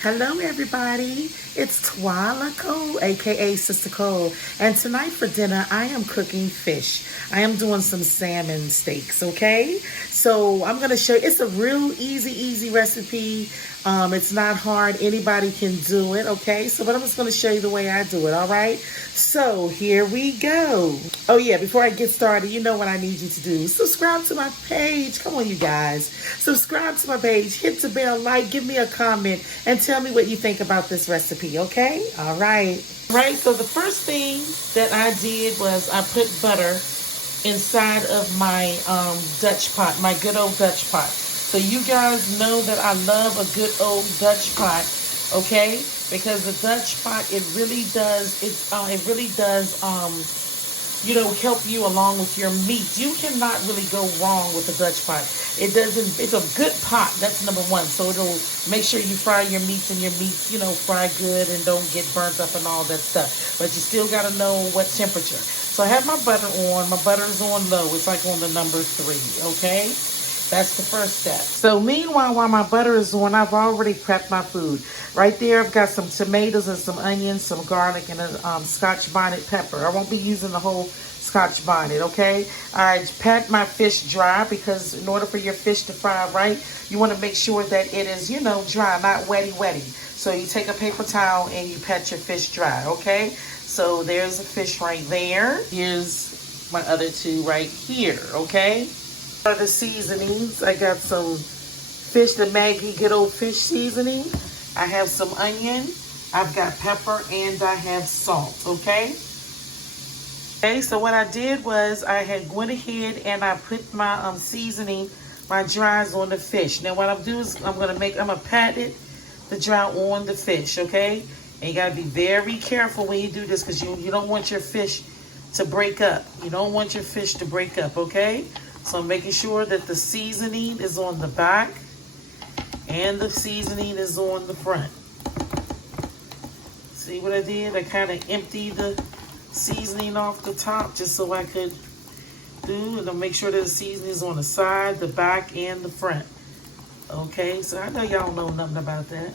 Hello everybody, it's Twala Cole, aka Sister Cole, and tonight for dinner I am cooking fish. I am doing some salmon steaks, okay? So I'm gonna show you, it's a real easy recipe. It's not hard, anybody can do it, okay? But I'm just gonna show you the way I do it, all right? So here we go. Oh yeah, before I get started, you know what I need you to do. Subscribe to my page. Come on, you guys. Subscribe to my page, hit the bell, like, give me a comment, and tell me what you think about this recipe, okay? All right. Right, so the first thing that I did was I put butter inside of my Dutch pot, my good old Dutch pot. So you guys know that I love a good old Dutch pot, okay? Because the Dutch pot, it really does help you along with your meat. You cannot really go wrong with a Dutch pot. It's a good pot, that's number one. So it'll make sure you fry your meats and your meats, fry good and don't get burnt up and all that stuff. But you still gotta know what temperature. So I have my butter on. My butter is on low. It's like on the number 3, okay? That's the first step. So meanwhile, while my butter is on, I've already prepped my food. Right there, I've got some tomatoes and some onions, some garlic, and a Scotch bonnet pepper. I won't be using the whole Scotch bonnet, okay? I pat my fish dry because in order for your fish to fry right, you want to make sure that it is, dry, not wetty. So you take a paper towel and you pat your fish dry, okay? So there's a fish right there. Here's my other two right here, okay? The seasonings, I got some fish, the Maggie good old fish seasoning. I have some onion, I've got pepper, and I have salt, okay? Okay, so what I did was I had went ahead and I put my seasoning, my dries on the fish. Now what I'm doing is I'm gonna pat it, the dry on the fish, okay? And you gotta be very careful when you do this because you don't want your fish to break up. You don't want your fish to break up, okay? So I'm making sure that the seasoning is on the back and the seasoning is on the front. See what I did? I kind of emptied the seasoning off the top just so I could do, and I'll make sure that the seasoning is on the side, the back, and the front. Okay, so I know y'all don't know nothing about that.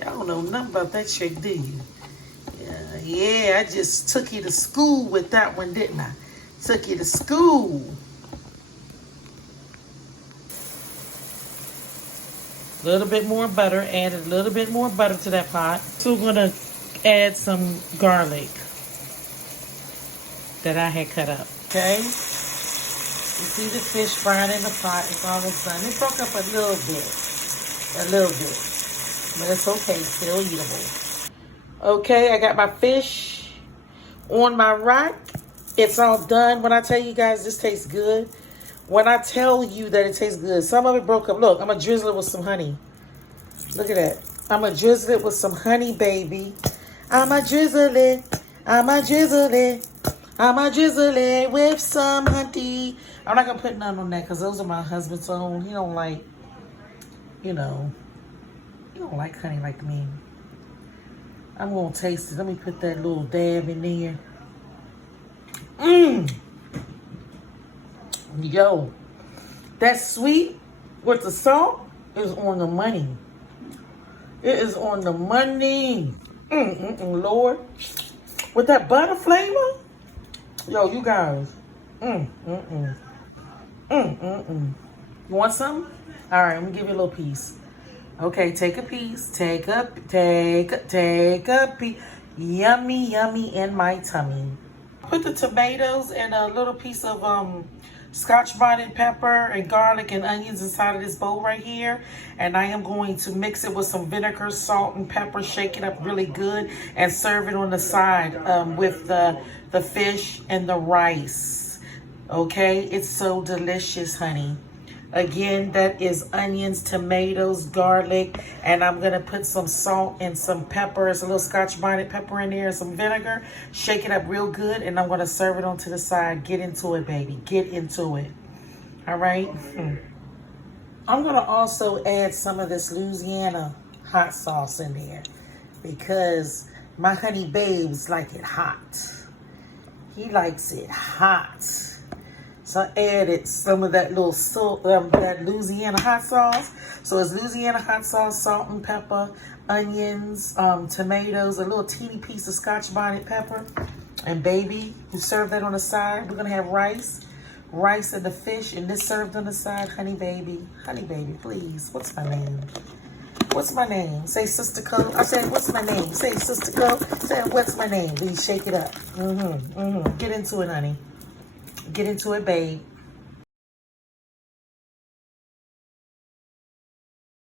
Y'all don't know nothing about that trick, do you? Yeah, I just took you to school with that one, didn't I? Took you to school. A little bit more butter, added a little bit more butter to that pot. So we're gonna add some garlic that I had cut up, okay? You see the fish frying in the pot, it's almost done. It broke up a little bit, but it's okay, still eatable. Okay, I got my fish on my rack. It's all done. When I tell you guys this tastes good, when I tell you that it tastes good, some of it broke up. Look, I'm going to drizzle it with some honey. Look at that. I'm going to drizzle it with some honey, baby. I'm going to drizzle it. I'm going to drizzle it. I'm going to drizzle it with some honey. I'm not going to put none on that because those are my husband's own. He don't like, he don't like honey like me. I'm going to taste it. Let me put that little dab in there. Yo, that sweet with the salt is on the money. It is on the money. Lord. With that butter flavor. Yo, you guys. You want some? All right, I'm gonna give you a little piece. Okay, take a piece. Take a piece. Yummy in my tummy. Put the tomatoes and a little piece of Scotch bonnet pepper and garlic and onions inside of this bowl right here. And I am going to mix it with some vinegar, salt, and pepper, shake it up really good, and serve it on the side with the fish and the rice. Okay, it's so delicious, honey. Again, that is onions, tomatoes, garlic, and I'm going to put some salt and some pepper. It's a little Scotch bonnet pepper in there and some vinegar. Shake it up real good, and I'm going to serve it onto the side. Get into it, baby. Get into it. All right? I'm going to also add some of this Louisiana hot sauce in there because my honey babes like it hot. He likes it hot. So I added some of that little salt, that Louisiana hot sauce. So it's Louisiana hot sauce, salt and pepper, onions, tomatoes, a little teeny piece of Scotch bonnet pepper. And baby, you serve that on the side. We're gonna have rice and the fish, and this served on the side. Honey baby, please. What's my name? What's my name? Say Sister Co. I said, what's my name? Say Sister Co. Say, what's my name? Please shake it up. Get into it, honey. Get into it, babe.